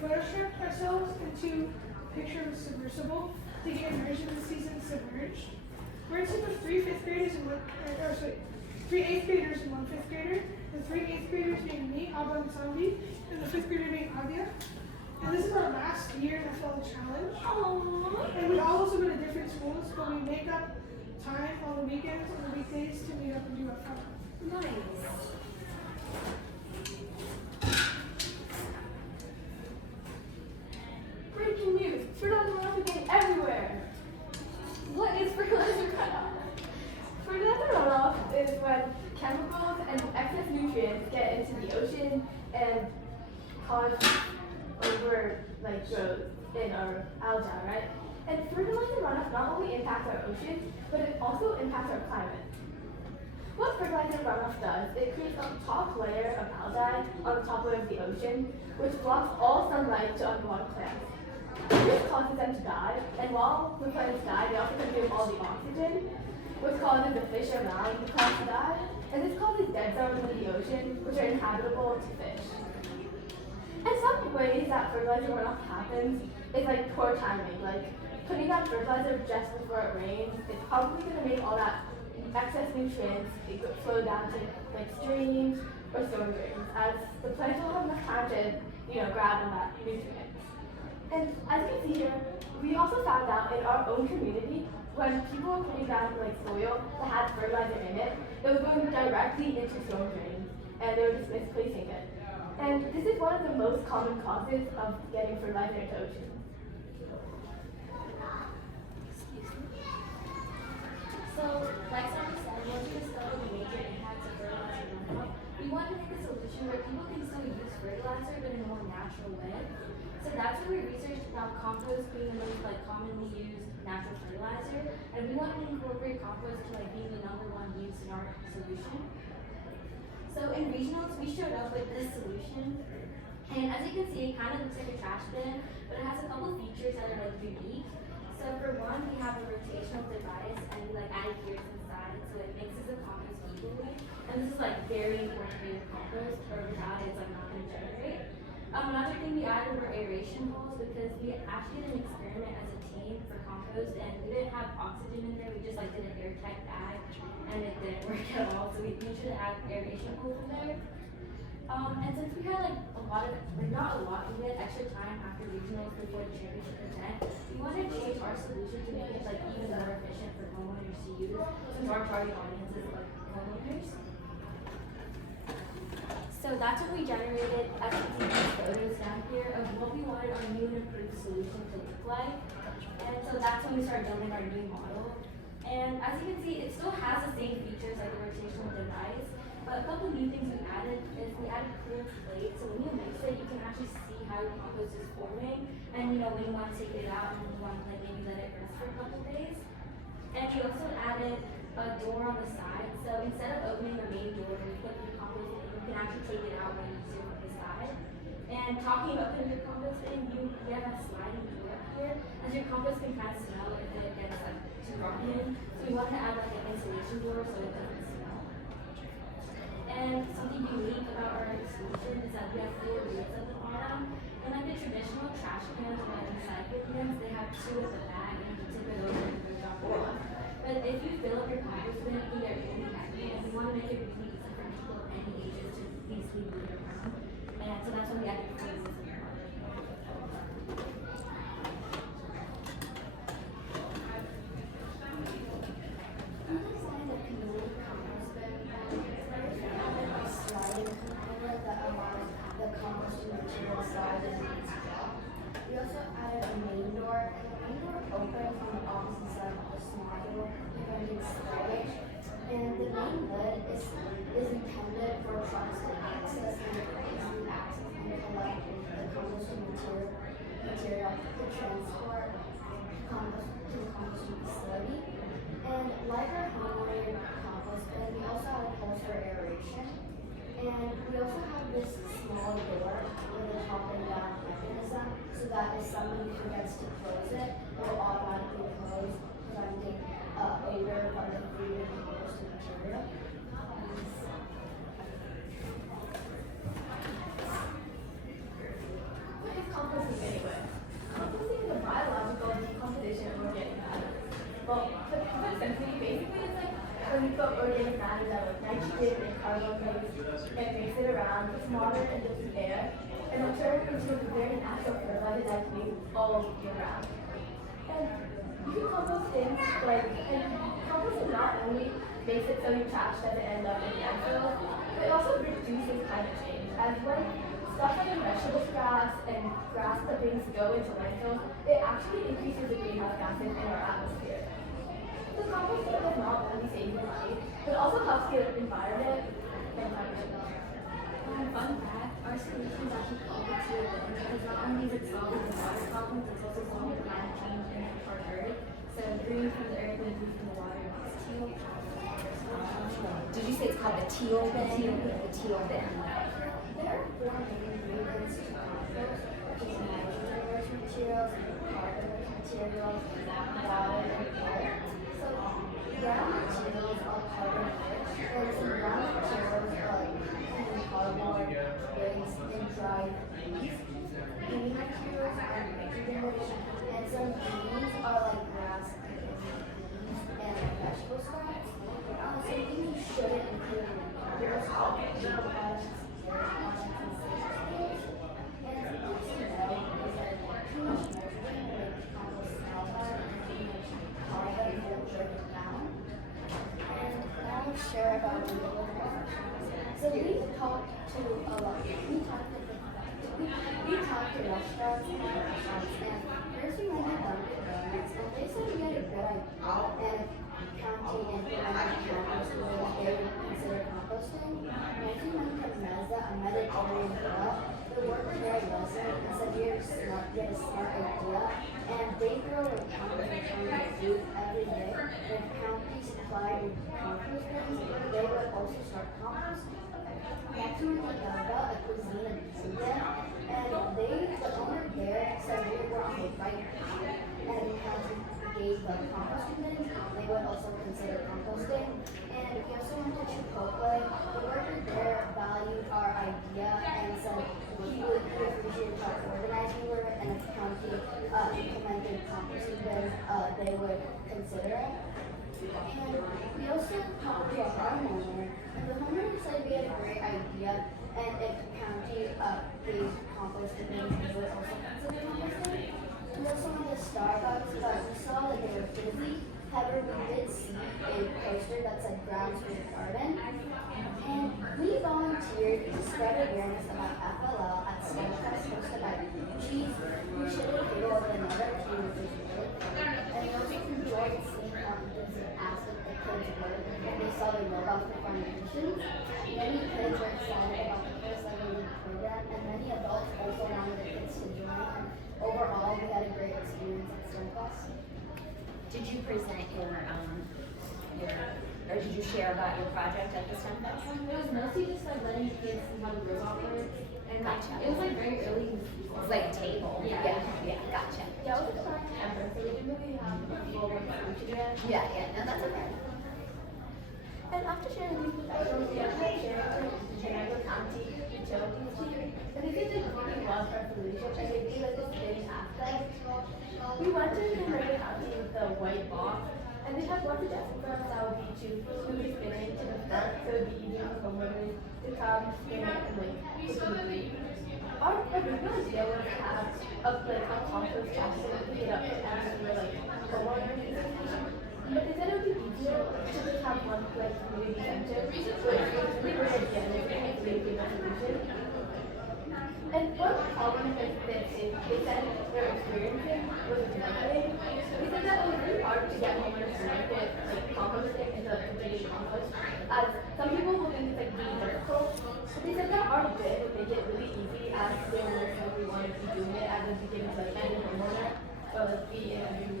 photoshopped ourselves into a picture of a submersible to get immersed in the season Submerged. We're a team of three eighth graders and one fifth grader. The three eighth graders being me, Abba and Sambi, and the fifth grader being Adia. And this is our last year in the fall challenge. Aww. And we all also go to different schools, but we make up time on the weekends and the weekdays to meet up and do our fun. Nice. Breaking news! Fertilizer runoff is getting everywhere! What is fertilizer runoff? Fertilizer runoff is when chemicals and excess nutrients get into the ocean and cause growth in our algae, right? And fertilizer runoff not only impacts our oceans, but it also impacts our climate. What fertilizer runoff does, it creates a top layer of algae on the top layer of the ocean, which blocks all sunlight to underwater plants. This causes them to die, and while the plants die, they also consume all the oxygen, which causes the fish around the plants to die. And this causes dead zones in the ocean, which are inhabitable to fish. And some ways that fertilizer runoff happens is like poor timing, like putting down fertilizer just before it rains. It's probably going to make all that excess nutrients flow down to like streams or storm drains, as the plants will have enough time to grab on that nutrients. And as you can see here, we also found out in our own community when people were putting down like soil that had fertilizer in it, it was going directly into storm drains, and they were just misplacing it. And this is one of the most common causes of getting fertilizer into oceans. So, like Sandra said, once we discovered the major impacts of fertilizer runoff, we wanted to make a solution where people can still use fertilizer but in a more natural way. So that's where we researched about compost being the most commonly used natural fertilizer, and we wanted to incorporate compost to being the #1 use in our solution. So in regionals, we showed up with this solution, and as you can see, it kind of looks like a trash bin, but it has a couple features that are unique. So for one, we have a rotational device, and we added gears inside, so it mixes the compost equally. And this is very important for your compost, or without it, it's not going to generate. Another thing we added were aeration holes, because we actually did an experiment as a team for compost, and we didn't have oxygen in there. We just did an airtight bag, and it didn't work at all. So we made sure to add aeration holes in there. And since we had we had extra time after regionals before the championship event, we wanted to change our solution to make it even more efficient for homeowners to use, since our target audience is homeowners. So that's when we generated these photos down here of what we wanted our new and improved solution to look like. And so that's when we started building our new model. And as you can see, it still has the same features like the rotational device, but a couple new things we added is we added cooled plates. So when you mix it, you can actually see how your compost is forming, and when you want to take it out and you want to maybe let it rest for a couple days. And we also added a door on the side. So instead of opening the main door and you put your compost in, you can actually take it out when you zoom from the side. And talking about putting your compost in, you have a sliding door up here, as your compost can kind of smell if it gets too rotten in. So we wanted to add an insulation door so it doesn't smell. And something unique about our solution is that we have 4 wheels at the bottom. And the traditional trash cans or recycled cans, they have 2 at the back and you tip it over and you drop it off. But if you fill up your compost bin, they're really heavy, and we want to make it really easy for people of any ages to easily move it around. And so that's when we added 4 wheels in there. Another sign of community compost bin is a sliding component that allows the composting material slide and easy drop. We also added a main door, and the main door opens on the opposite side of the small door, preventing spillage. And the main lid is intended for trucks to access and collect the composting material to transport to the composting facility. And like our homemade compost bin, we also have a holes for aeration. And we also have this small door with a top and down mechanism, so that if someone forgets to close it, it will automatically close, preventing odor from the food and composting material. What is compost essentially, basically it's like when you put organic matter that like nitrogen and carbon and mix it around, it's water and just air, and it'll turn into a very natural fertilizer that can be all year round. And you can compost things like, and composting not only makes it so your trash doesn't end up in landfills, but it also reduces climate change. As when stuff like vegetable scraps and grass clippings go into landfills, it actually increases the greenhouse gases in our atmosphere. So composting does not only save your money, but also helps the environment and climate change. Fun fact, our solutions actually called the teal bin because not only is it solving the water problem, it's also solving climate change in our earth. So green from the earth and blue from the water makes teal. Did you say it's called the teal bin? The teal bin. There are four main ingredients to compost, which is nitrogen-rich materials, carbon-rich materials, water, and air. So brown materials are carbon-rich, whereas some brown materials are like cardboard, waste, and dried leaves. Green materials are nitrogen-rich, and some greens are like grass, leaves, and vegetable scraps. So things you shouldn't include in compost are vegetable products, dairy products, and citrus fruits. And it's important to know is that too much nitrogen will make compost smell bad, and too much carbon will break it down. And now I'll share about renewable professionals. So we talked to a lot. We talked to restaurants and first we went to Dunkin' Donuts, and they said we had a good idea. And county implemented campus where they would consider composting. And if you went to Meza, a Mediterranean club, the worker there listened and said we had a smart idea. And they grow like pounds and pounds of food every day. And if county supplied with compost bins, they would also start composting. Next we went to Gaga, a cuisine in India, and the owner there said we were on the right path. And if county gave the composting bins, they would also consider composting. And we also went to Chipotle. The worker there valued our idea and said he appreciated how organized we were, and if county implemented composting bins, they would consider it. And we also talked to a homeowner, and the homeowner said we had a great idea, and if county gave composting bins, they would also consider composting. We also went to Starbucks, but we saw that they were busy. However, we did see a poster that said grounds for the garden. And we volunteered to spread awareness about FLL at Starbucks hosted by Cheese, who shared a video of another team which was really fun. And we also enjoyed seeing kids ask if the kids were when they saw the robots perform missions. Many kids were excited about the first ever program, and many adults also wanted the kids to join. And overall, we had a great experience at Starbucks. Did you present or did you share about your project at the STEM Fest? It was mostly just like letting the kids see how the robot works. And Gotcha. it was like very early in the season. It's like a table. Yeah. Yeah, gotcha. Yeah, it was a fun campus, so we didn't really have a full work to do it. Yeah, no, that's okay. And after sharing these professionals, we actually shared our Geneva County utilities team. And they did really love our solution, and they gave us this big aspect. We went to Geneva County with the white box, and they had one suggestion for us that would be to move the spinning to the front so it would be easier for homeowners to come, spin it, and like quickly leave. Our original idea was to have a compost box so we could get up and we were like homeowners association. But they said it would be easier to just have one community center, which was really great idea and it's a really good solution. And one problem with this is they said their experiencing was marketing. They said that it was really hard to get homeowners to market composting into completed compost, as some people will think it's like really difficult. But they said that our bid would make it really easy as they were if we wanted to be doing it at the beginning, like any homeowner, or like be in a new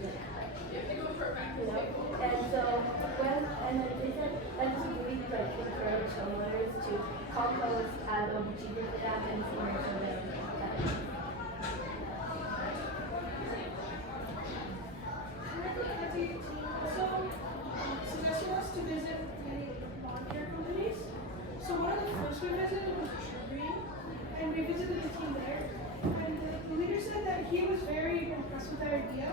and so and then they said that to really like encourage homeowners to compost as it will be cheaper for them and it's more for them. Suggested us to visit many lawn care companies. So one of the first we visited was Tree, and we visited the team there. And the leader said that he was very impressed with our idea,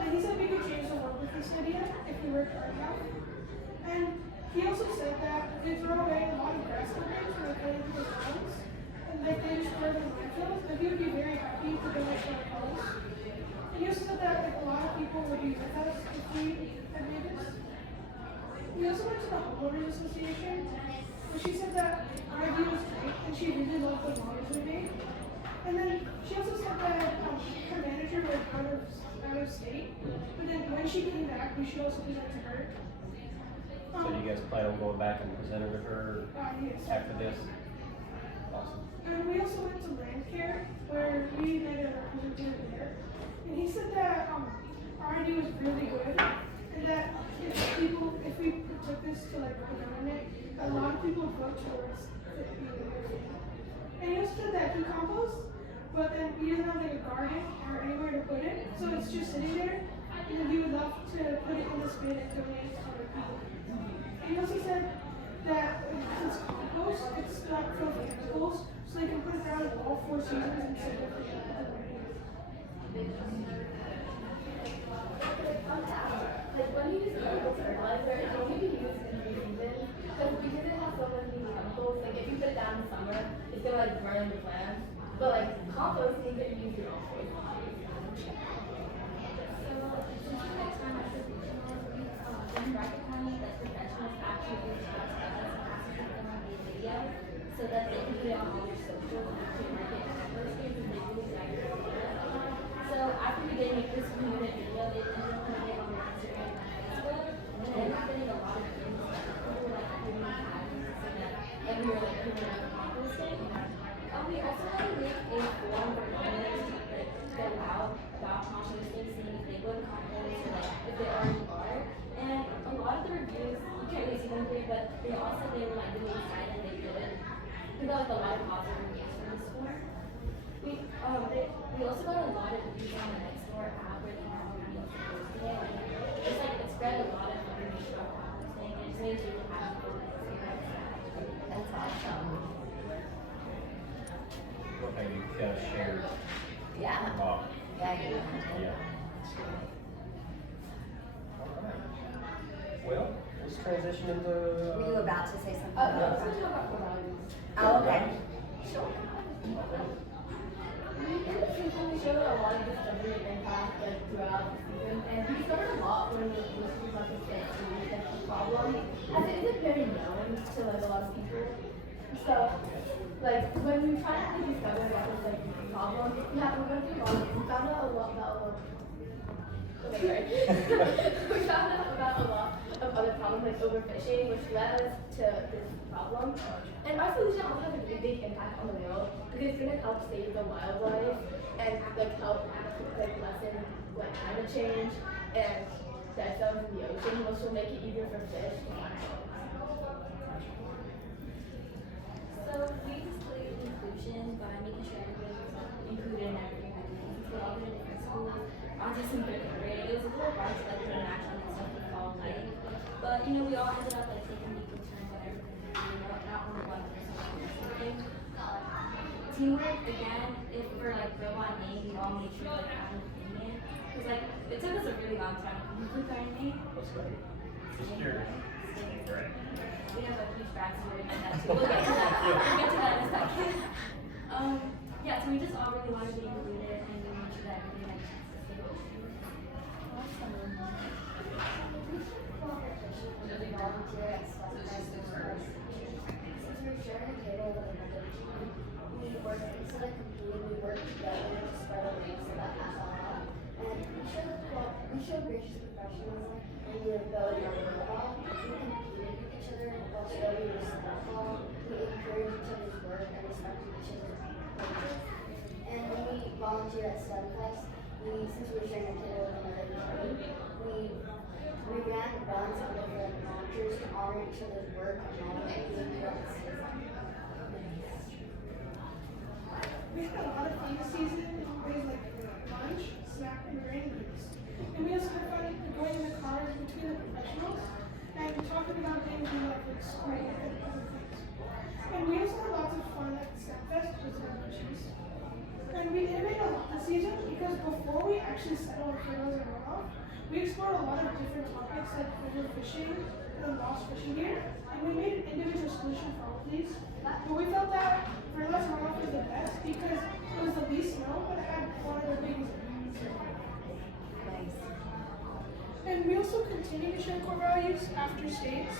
and he said we could change the world with this idea if we worked hard enough. And he also said that they throw away a lot of grass clippings when they cut into the lawns, and like they just throw them in landfills, and he would be very happy to donate to our cause. And he also said that like, a lot of people would be with us if we had made this. We also went to the homeowners association, and she said that our idea was great, and she really loved the models we made. And then she also said that her manager was out of state, but then when she came back, we should also present to her. So you guys plan on going back and presenting to her Yes. after this? Awesome. And we also went to land care, where we met a representative there, and he said that our idea was really good, and that if we took this to like the government, a lot of people would vote towards it being good. And he also said that he composts, but then he doesn't have like a garden or anywhere to put it, so it's just sitting there, and then he would love to put it in this bin and donate it to other people. And he also said that since compost, it's not filled with chemicals, so they can put it down all 4 seasons instead of Like when you use chemical fertilizer, it can only be used in the season because it has so many chemicals. Like if you put it down in the summer, it's gonna like burn the plant. But like compost can get used in all seasons. So, since you guys find that professionals, in recognizing that professionals actually use websites as passive on the video so that they can put it on all their socials and actually market and posters and they really like it. So, after we did make this 2-minute video, they ended up putting it on their Instagram and Facebook, and then we're getting a lot of views. People were like putting tags so that we were like putting it on composting. We also want to make a form for homeowners to like fill out about composting, seeing if they would compost or like if they already are. And a lot of the reviews, you can't really see them here, but they all said they were like really excited and they did it. We got like a lot of positive reviews from this form. We also got a lot of reviews on the Nextdoor app where they have videos posting it. And it's like it spread a lot of information about composting and it's made really happy with it. That's awesome. Okay, you kind of shared. Yeah. Wow. Yeah, you Yeah. Alright. Well, let's transition into. Were you about to say something? No, let's talk about core values. Oh, okay. In the season, we showed a lot of discovery and impact like throughout the season, and we discovered a lot when we listened about the problem, as it isn't very known to like a lot of people. So, like when we were trying to discover about this like problem, we went through all we found out a lot about we found out about a lot of other problems like overfishing, which led us to this problem. And our solution also has a really big impact on the world because it's going to help save the wildlife and like help like lessen like climate change and dead zones in the ocean, which will make it easier for fish to find homes. So we displayed inclusion by making sure everybody was included in everything that we did. We all did different schools, autism third grade. It was a little hard to like put an action on stuff we called like, but you know we all ended up like taking equal turns on everything. Not only one person was something. Teamwork again. If we're like robot name, we all make sure like have an opinion. Cause like it took us a really long time to come up with our name. What's good? Just curious. Right. We have a huge backstory on that too. We'll get to that. We'll get to that in a second. Yeah, so we just all really want to be included and we make sure that everybody has a chance to stay. We volunteer at Sunrise. Since we're sharing a table with another team, we work instead of competing, we work together to spread a wings so that has all out. And we show gracious professionalism and the ability to learn about. We compete with each other while still we respectful. We encourage each other's work and respect each other's culture. And when we volunteer at Sunfest, since we were sharing a table with another team, we ran runs on different launchers to honor each other's work and knowledge and doing throughout the season. We had a lot of fun this season in ways like lunch, snack, and rain groups. And we also had fun going in the cars between the professionals and talking about things we like school and other things. And we also had lots of fun at Snapfest with celebrations. And we innovated a lot this season because before we actually settled on fertilizer runoff, we explored a lot of different topics like overfishing and lost fishing gear, and we made an individual solution for all of these. But we felt that fertilizer runoff was the best because it was the least snow, but it had one of the biggest views. Nice. And we also continue to share core values after states.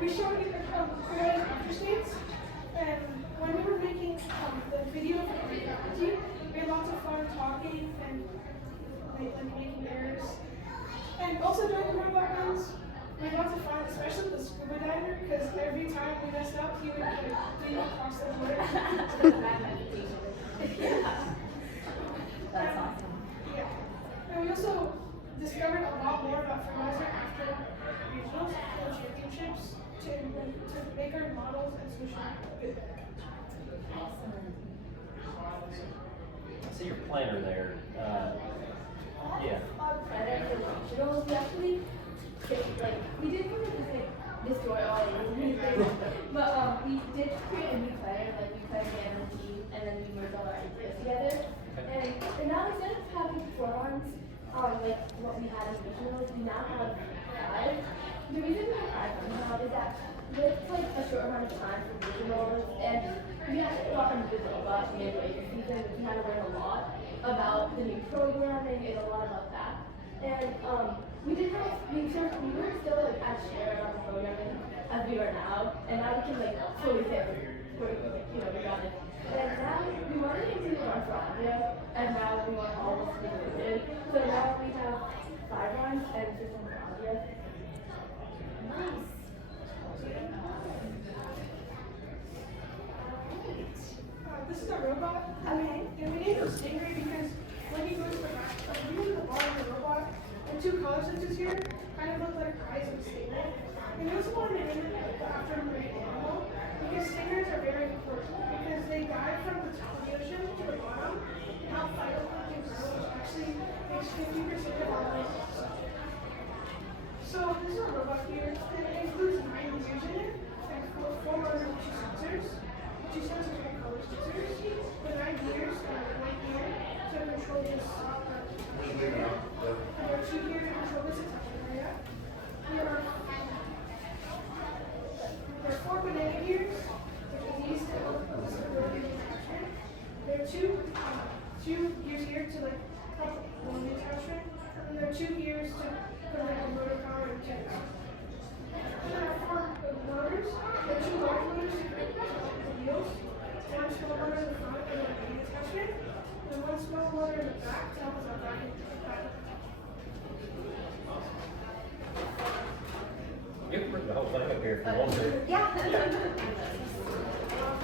We showed core values after states, and when we were making the video for the technology, we had lots of fun talking and making errors. And also during the robot runs, we had lots of fun, especially with the scuba diver, because every time we messed up, he would lean across the border. That's awesome. Yeah. And we also discovered a lot more about fertilizer after regionals and championships to make our models and solutions a bit better. Awesome. I see your planner there. Yeah. Better for regionals, we actually we didn't really just destroy all of these things, but we did create a new planner, we planned the team, and then we merged all our ideas together. And now instead of having 4 runs, like what we had in regionals, we now have 5. The reason we have 5 runs now is that with a short amount of time for regionals, and we had a lot of new robot midway this season, we had to learn a lot about the new programming and a lot about that. And we were still as sure about the programming as we are now, and now we can fully say we got it. And now we want to continue our Australia, and now we want all this to be included. So now we have 5 runs and 6 on Australia. Nice. This is a robot. Okay. And we named him Stingray because when he goes to the back, usually the bottom of the robot, the 2 color switches here kind of look like eyes of a stingray. And we also wanted to name it after a marine animal because stingrays are very important because they dive from the top of the ocean to the bottom and help fight over and grow, which actually makes 50% of our life possible. So this is a robot here, and it includes 9 gears in it, and 4 motors and 2 sensors. 2 sensors are color sensors, with 9 gears and 1 gear to control this area. And there are 2 gears to control this attachment area. There are 4 banana gears, which are these to help with the stability of the attachment. There are 2 gears here to help hold the attachment, and there are 2 gears to put a motor power into it. And there are 4 motors. There are 2 large motors to help the wheels, 1 small motor in the front and the main attachment, and 1 small motor in the back to help us out back. You can bring the whole thing up here if you want to. Yeah.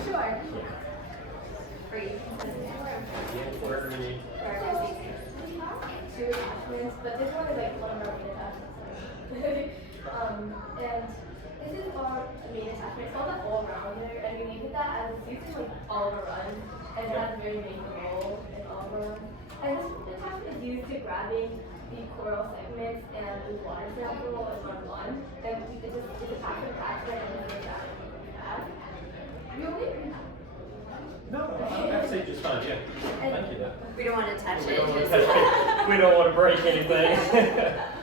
Sure. Free. Yeah, whatever you need. 2 attachments, but this one is one of our main attachments. And this is our main attachment. It's called the all-rounder, and we needed that as it's used in all of our runs, and it has a very main role in all of our runs. And this attachment is used to grabbing the coral segments and the water sample in run 1. And it's a passive attachment, and it's like that. You only No, I'd say just fine, yeah. Thank you, though. We don't want to touch We it. don't want to touch it. We don't want to break anything.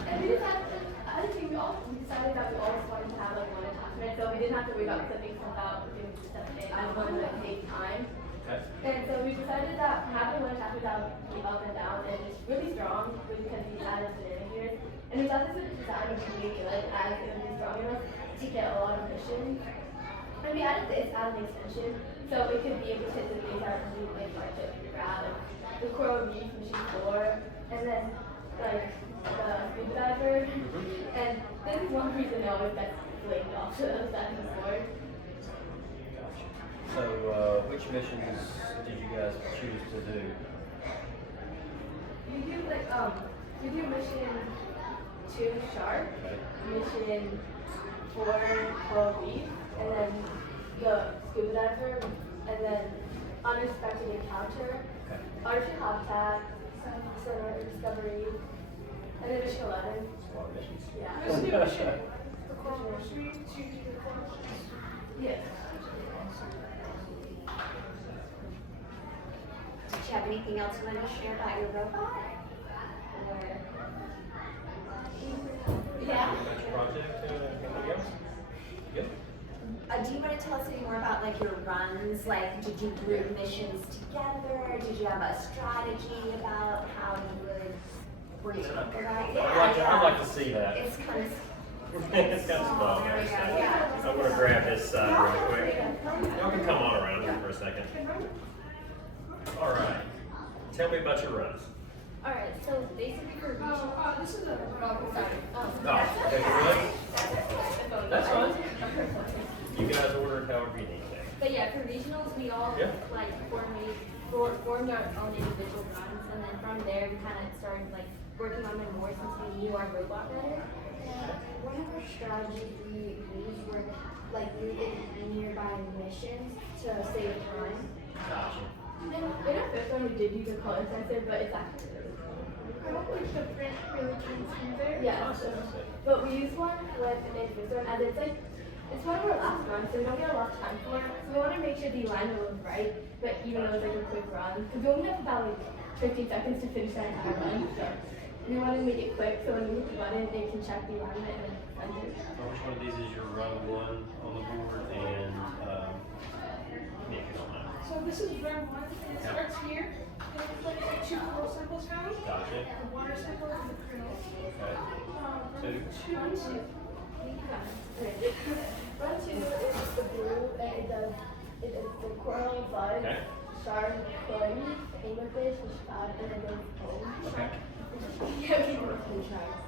And we decided, I think we decided that we always wanted to have 1 attachment, so we didn't have to worry about clipping stuff out, doing stuff in. I wanted to take time. Okay. And so we decided that having 1 attachment that would be up and down, and it's really strong because we added banana gears. And we thought this design would be really good as it would be strong enough to get a lot of mission. And we added this as an extension, so it could be able to hit the things that are really hard to grab, the coral reef, machine 4, and then the scuba diver. And this is one reason they always get linked off to the second board. So, which missions did you guys choose to do? We do mission 2 shark, mission 4 coral reef, and then the scuba diver, and then unexpected encounter, Okay. artificial habitat, sonar discovery, and then mission 11. That's a lot of missions. Yeah. This new mission, the coral nursery, to do the coral. Yes. you have anything else you want to share about your robot? Or, yeah. Project, anything else? Good? Do you want to tell us any more about like your runs? Like, did you group missions together? Did you have a strategy about how you would work together? I'd like to see that. It's kind of. It's kind of small. There we go. Yeah. I'm going to grab this really quick. Y'all can come on around here for a second. All right. Tell me about your runs. Alright, so basically for regional. This is a Sorry. Oh, okay, really? That's fine. You guys order it however you need to. But yeah, for regionals, we all Yeah. like formed our own individual runs, and then from there we kind of started like working on them more since we knew our robot better. One of our strategies we used were like moving nearby missions to save time. Gotcha. And in our fifth one, we did use a color sensor, but it's actually really cool. I don't think the print really came through there. Yeah, but we use one with in fifth one, as it's like, it's one of our last runs, so we don't get a lot of time for it. So we want to make sure the alignment was right, but even though it's like a quick run, because we only have about like 15 seconds to finish that entire run, so we want to make it quick, so when we hit the button, they can check the alignment and then send it. So which one of these is your run one on the board and Nick, you don't mind. So this is round one, and it starts here. And it's like two flow samples found. Gotcha. The water sample and the krill. Okay. Round two. Run 2 is the blue, and it is the coralline bug, Okay. shark, clay, anglerfish, and shad, and then there's foam. Okay. Yeah, we work in sharks.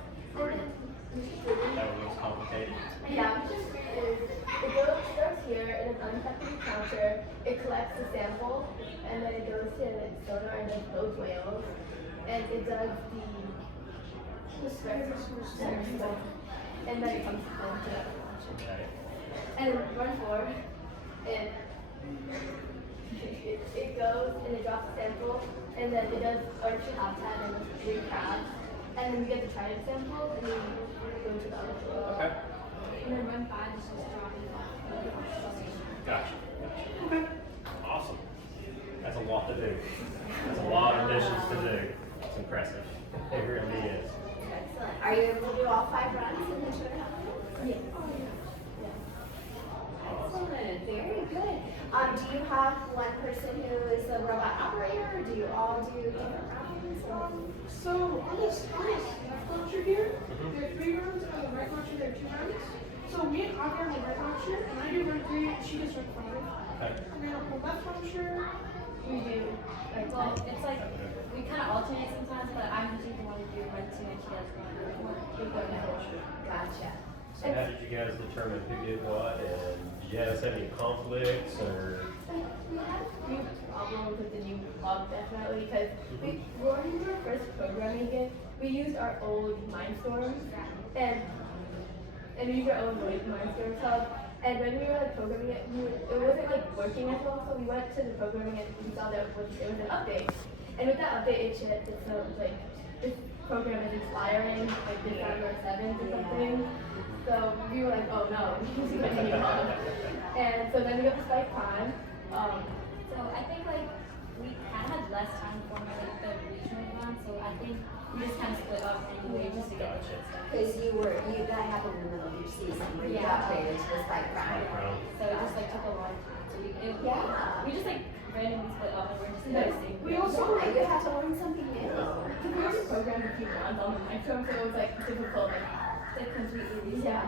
That one looks complicated. Yeah, it goes, starts here, and it's unaffected encounter. It collects the sample, and then it goes to the sonar and does those whales, and it does the spectrum, and then it comes to that launch. Okay. And run 4, it goes and it drops a sample, and then it does artificial habitat and 3 crabs, and then we get the trident sample, and then we go to the other floor. Okay. And then run 5 is just dropping off. Gotcha. Okay. Awesome. That's a lot to do. That's a lot of missions to do. It's impressive. It really is. Excellent. Are you able to do all 5 runs and then show it how? Yeah. Excellent. Very good. Do you have one person who is the robot operator, or do you all do different runs? So on this left launcher here, there are 3 runs. On the right launcher, there are 2 runs. So me and Audrey on the right launcher, and I do run 3, and she does run 5. Okay. And then on the left launcher, We do. Well, it's like we kind of alternate sometimes, but I'm usually the one to do run 2 and she does run 4. Gotcha. So how did you guys determine who did what, and did you guys have any conflicts, or? We had a few problems with the new blog, definitely, because when we were first programming it, we used our old Mindstorm, and we used our own Mindstorm hub, and when we were like programming it, it wasn't like working as well, so we went to the programming and we saw that it was an update, and with that update, it said like this program is expiring like December 7th or something. So we were like, oh no, we need to get a new hub. And so then we got the Spike Prime. So I think like we kind of had less time for like the regional one, so I think we just kind of split up anyway just to get the good stuff. Because that happened in the middle of your season where you Yeah. upgraded to the Spike Prime. So it just like took a long time. So Yeah. we just like randomly split up and we're just investing. we also You have to learn something new. We already programmed a few runs on the Mindstorm, so it was like difficult. Like completely Yeah.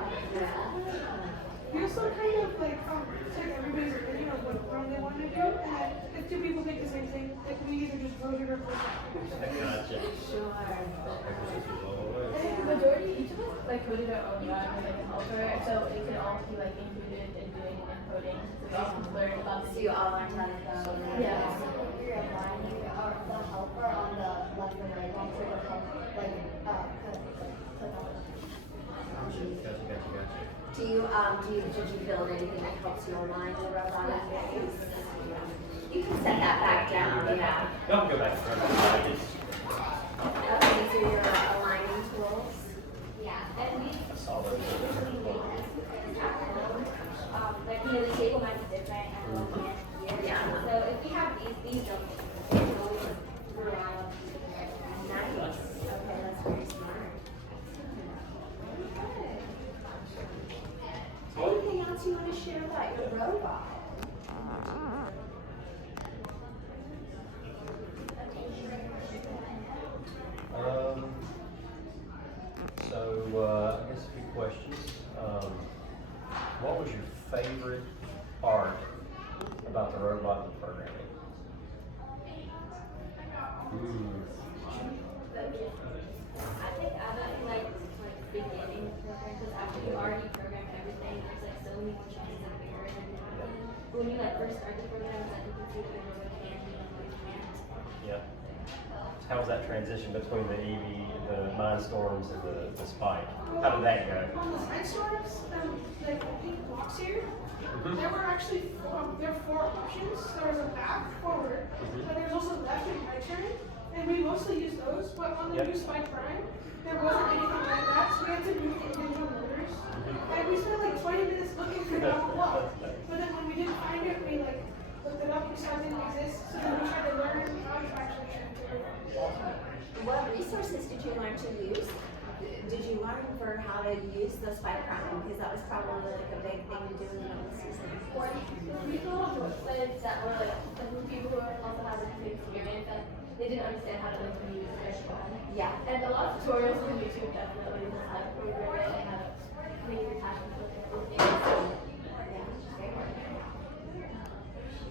we also kind of like check everybody's opinion of what run they want to do, and then if 2 people think the same thing, like we either just vote it or vote Gotcha. Sure. And the majority, each of us like coded our own run with like a helper, so it could all be like included in doing and coding. So we all can learn about So the you all learned how to go. Yeah. You're aligning the helper on the left and right one for the help, like, click on it. Gotcha. Did you build anything that helps you align the robot interface? You can set that back down, yeah. Don't go back in front of the Okay, these are your aligning tools. Yeah, and we I saw those. like the table might be different and we'll here. Yeah. So if we have these don't about your robot? I guess a few questions. What was your favorite part about the robot and the programming? I think I really like beginning the program because after you already programmed everything, there's like so many more chances of error than happen. But when you like first start the program, it's like you can see what your robot can do and what it can't. Yeah. How was that transition between the EV, the Mindstorms, and the Spike? How did that go? On the Mindstorms, like the pink box here, there were actually there were 4 options. There was a back, forward, but there's also left and right turn, and we mostly used those. But on the new Spike Prime, there wasn't anything like that, so we had to move the individual motors. And we spent like 20 minutes looking for it on the wall. But then when we didn't find it, we like looked it up, we saw it didn't exist, so then we tried to learn how to actually transfer it. What resources did you learn to use? Did you learn for how to use the Spike Prime? Because that was probably like a big thing to do in the middle of the season. Or we saw websites that were like people who also have the same experience that they didn't understand how to like use it. Yeah. And a lot of tutorials on YouTube definitely just have programming and have many attachments with it.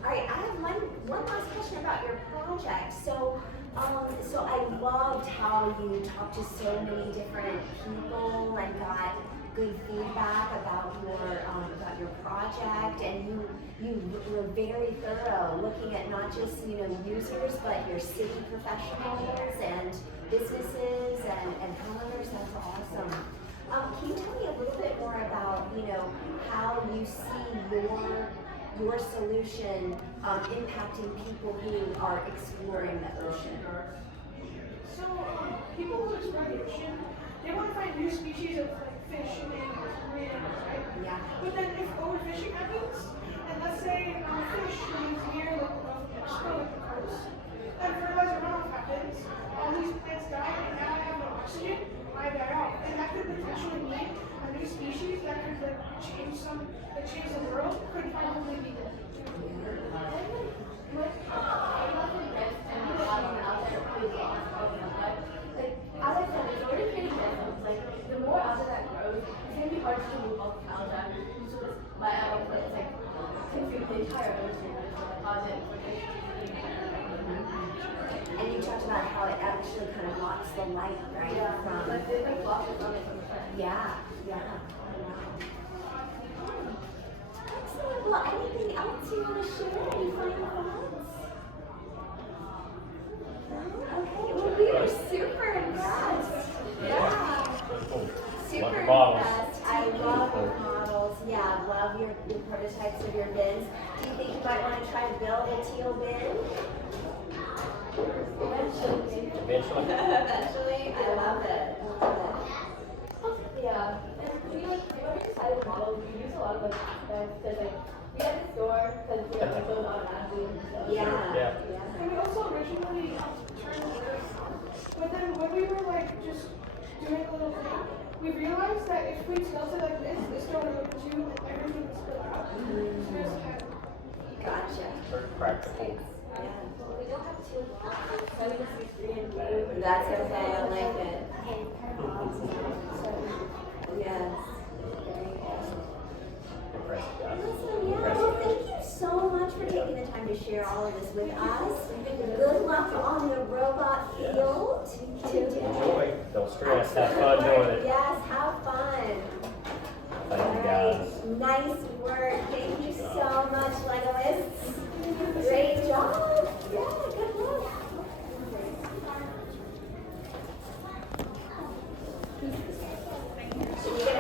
All right, I have one last question about your project. So I loved how you talked to so many different people and got good feedback about your project, and you were very thorough, looking at not just users but your city professionals and businesses and homeowners. That's awesome. Can you tell me a little bit more about how you see your solution impacting people who are exploring the ocean? So, people who explore the ocean, they want to find new species of like fish and animals, marine animals, right? Yeah. But then if overfishing happens, and let's say fish lives near like the Gulf of Mexico, like the coast, then fertilizer runoff happens, all these plants die, and now I have no oxygen, I die off. And that could potentially mean a new species that could like change the world, could probably be good. As I said, it's already pretty dense. Like the more algae that grows, it's gonna be hard to remove all the algae. So this by algae, but it's like consume the entire ocean. It's a deposit for fish. And you talked about how it actually kind of blocks the light, right? Yeah, From like there's like blocks on it from the front. yeah. Excellent. Well, anything else you want to share? Any final thoughts? Okay. Well, we are super impressed. Yeah. Cool. Super Love the models. impressed. I love your models. Yeah, love your prototypes of your bins. Do you think you might want to try to build a teal bin? Eventually. Eventually. I love it. Yeah, and we like when we decided the model, we used a lot of like aspects because like we had the store because it goes automatically and stuff. Yeah. And we also originally turned it over, but then when we were like just doing a little thing, we realized that if we tilted like this door would open too, and everything would spill out. So we just had Gotcha. Very practical. Yeah. We don't have two models, 763 and blue. That's okay. I like it. Yes. Impressive, guys. Awesome. Yeah. Well, thank you so much for taking the time to share all of this with us. Good luck on the robot field today. Enjoy. Don't stress. Have fun doing it. Yes, have fun. Thank you, guys. Nice work. Thank you so much, Legoists. Great job. Yeah, good luck. Should we get